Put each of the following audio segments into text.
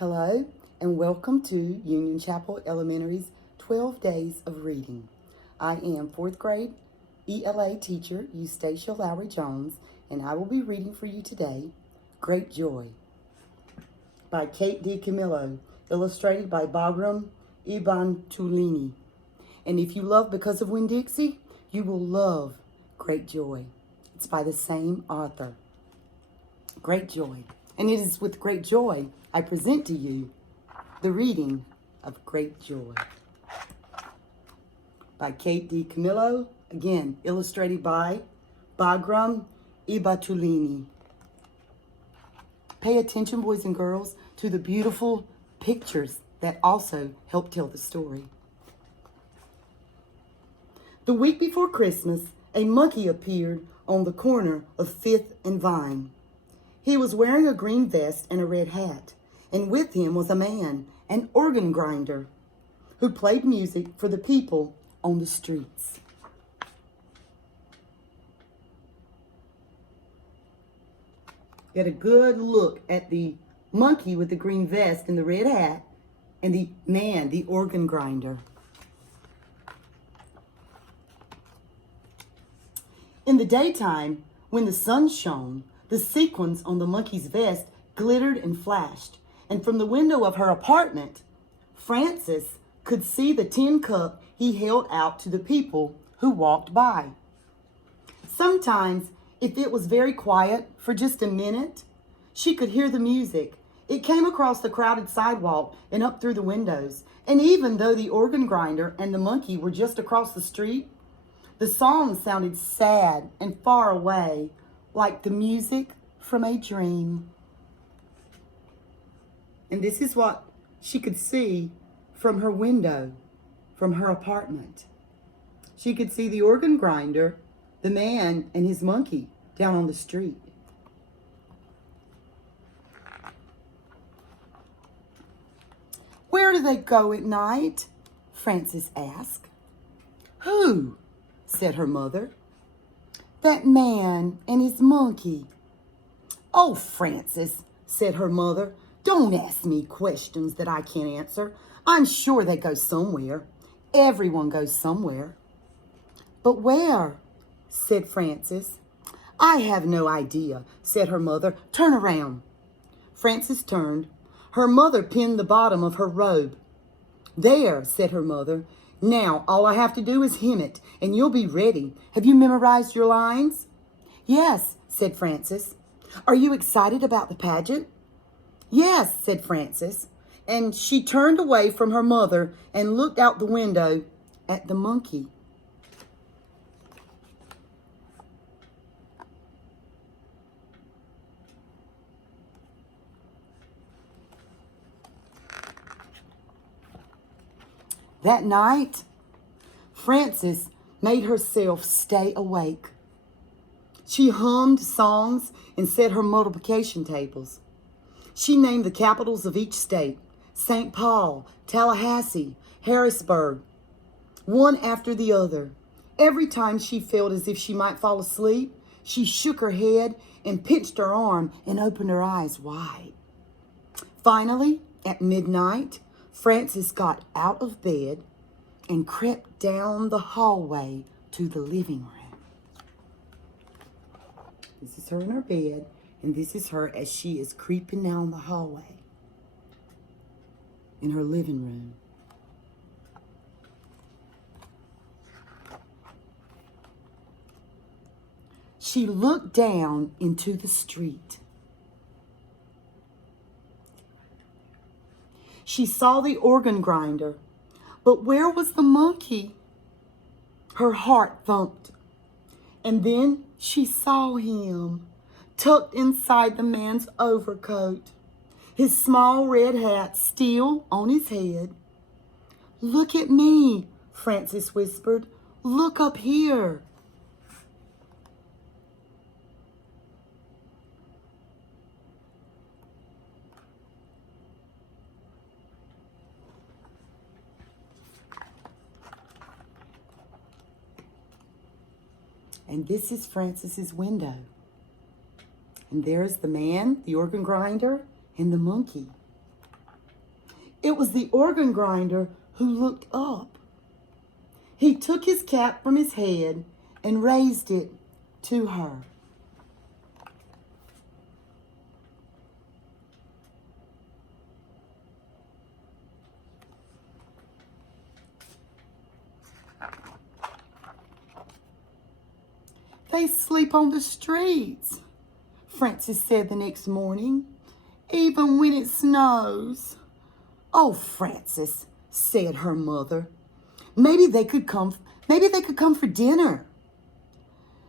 Hello, and welcome to Union Chapel Elementary's 12 Days of Reading. I am 4th grade ELA teacher Eustacia Lowry-Jones, and I will be reading for you today, Great Joy, by Kate DiCamillo, illustrated by Bagram Ibantulini. And if you love Because of Winn-Dixie, you will love Great Joy. It's by the same author. Great Joy. And it is with great joy I present to you the reading of Great Joy by Kate DiCamillo, again, illustrated by Bagram Ibantulini. Pay attention, boys and girls, to the beautiful pictures that also help tell the story. The week before Christmas, a monkey appeared on the corner of 5th and Vine. He was wearing a green vest and a red hat, and with him was a man, an organ grinder, who played music for the people on the streets. Get a good look at the monkey with the green vest and the red hat, and the man, the organ grinder. In the daytime, when the sun shone, the sequins on the monkey's vest glittered and flashed, and from the window of her apartment, Frances could see the tin cup he held out to the people who walked by. Sometimes, if it was very quiet for just a minute, she could hear the music. It came across the crowded sidewalk and up through the windows, and even though the organ grinder and the monkey were just across the street, the song sounded sad and far away, like the music from a dream. And this is what she could see from her window, from her apartment. She could see the organ grinder, the man, and his monkey down on the street. "Where do they go at night?" Frances asked. "Who?" said her mother. "That man and his monkey." "Oh, Frances," said her mother, "don't ask me questions that I can't answer. I'm sure they go somewhere. Everyone goes somewhere." "But where?" said Frances. "I have no idea," said her mother. "Turn around." Frances turned. Her mother pinned the bottom of her robe. "There," said her mother. "Now all I have to do is hem it, and you'll be ready. Have you memorized your lines?" "Yes," said Frances. "Are you excited about the pageant?" "Yes," said Frances, and she turned away from her mother and looked out the window at the monkey. That night, Frances made herself stay awake. She hummed songs and said her multiplication tables. She named the capitals of each state: St. Paul, Tallahassee, Harrisburg, one after the other. Every time she felt as if she might fall asleep, she shook her head and pinched her arm and opened her eyes wide. Finally, at midnight, Frances got out of bed and crept down the hallway to the living room. This is her in her bed, and this is her as she is creeping down the hallway in her living room. She looked down into the street. She saw the organ grinder, but where was the monkey? Her heart thumped. And then she saw him, tucked inside the man's overcoat, his small red hat still on his head. "Look at me," Frances whispered. "Look up here." And this is Frances's window. And there's the man, the organ grinder, and the monkey. It was the organ grinder who looked up. He took his cap from his head and raised it to her. They sleep on the streets, Frances said the next morning, even when it snows. Oh, Frances, said her mother, maybe they could come for dinner.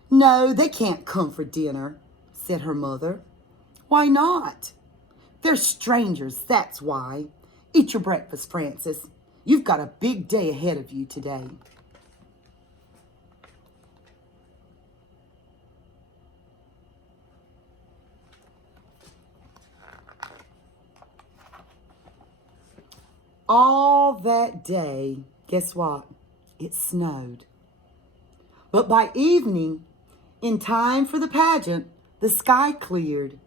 No, they can't come for dinner, said her mother. Why not? They're strangers, that's why. Eat your breakfast, Frances. You've got a big day ahead of you today. All that day, guess what? It snowed. But by evening, in time for the pageant, the sky cleared.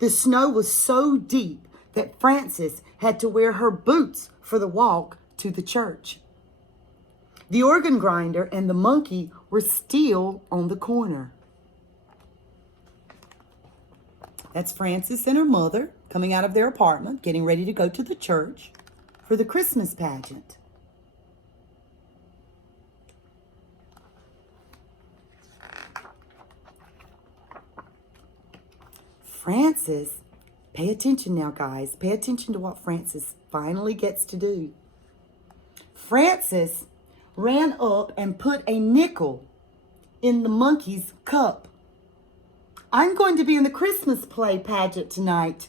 The snow was so deep that Frances had to wear her boots for the walk to the church. The organ grinder and the monkey were still on the corner. That's Frances and her mother coming out of their apartment, getting ready to go to the church for the Christmas pageant. Frances, pay attention now, guys. Pay attention to what Frances finally gets to do. Frances ran up and put a nickel in the monkey's cup. I'm going to be in the Christmas play pageant tonight,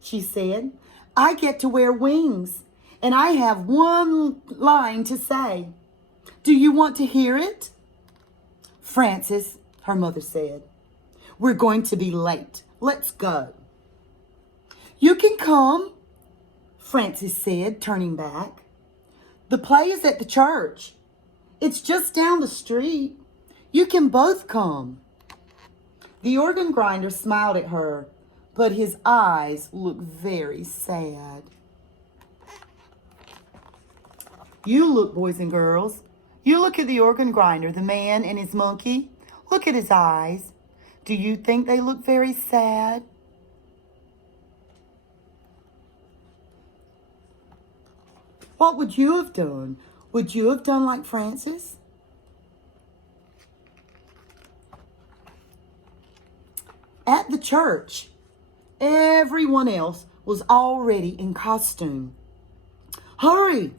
she said. I get to wear wings, and I have one line to say. Do you want to hear it? Frances, her mother said, we're going to be late. Let's go. You can come, Frances said, turning back. The play is at the church. It's just down the street. You can both come. The organ grinder smiled at her, but his eyes looked very sad. You look, boys and girls. You look at the organ grinder, the man and his monkey. Look at his eyes. Do you think they look very sad? What would you have done? Would you have done like Frances? At the church, everyone else was already in costume. Hurry,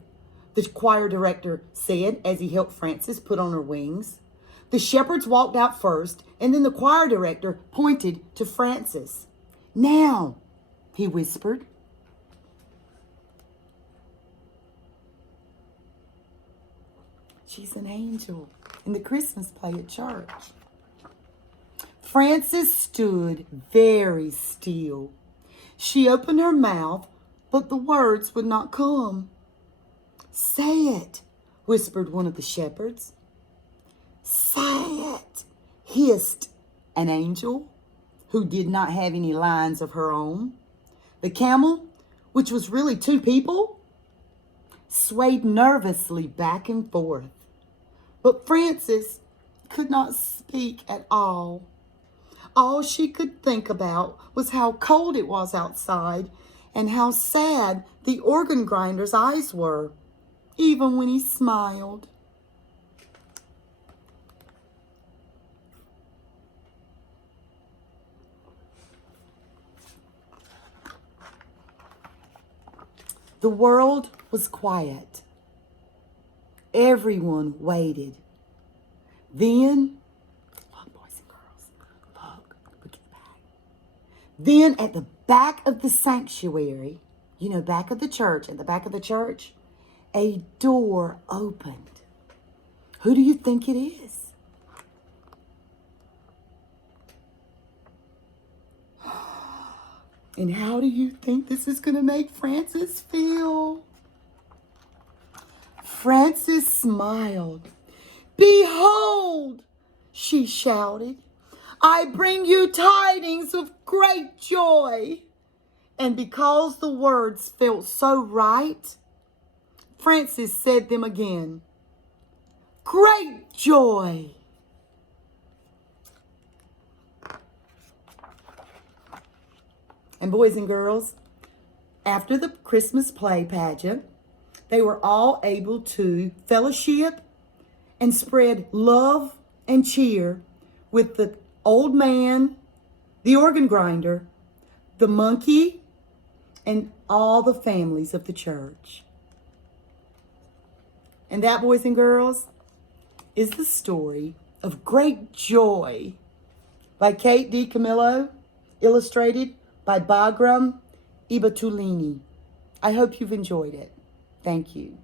the choir director said as he helped Frances put on her wings. The shepherds walked out first, and then the choir director pointed to Frances. Now, he whispered. She's an angel in the Christmas play at church. Frances stood very still. She opened her mouth, but the words would not come. Say it, whispered one of the shepherds. Say it, hissed an angel who did not have any lines of her own. The camel, which was really two people, swayed nervously back and forth. But Frances could not speak at all. All she could think about was how cold it was outside and how sad the organ grinder's eyes were, even when he smiled. The world was quiet. Everyone waited. Then, look, boys and girls, look at the back. Then at the back of the sanctuary, back of the church, at the back of the church, a door opened. Who do you think it is? And how do you think this is going to make Frances feel? Frances smiled. Behold, she shouted, I bring you tidings of great joy. And because the words felt so right, Frances said them again. Great joy! And boys and girls, after the Christmas play pageant, they were all able to fellowship and spread love and cheer with the old man, the organ grinder, the monkey, and all the families of the church. And that, boys and girls, is the story of Great Joy by Kate DiCamillo, illustrated by Bagram Ibatulini. I hope you've enjoyed it. Thank you.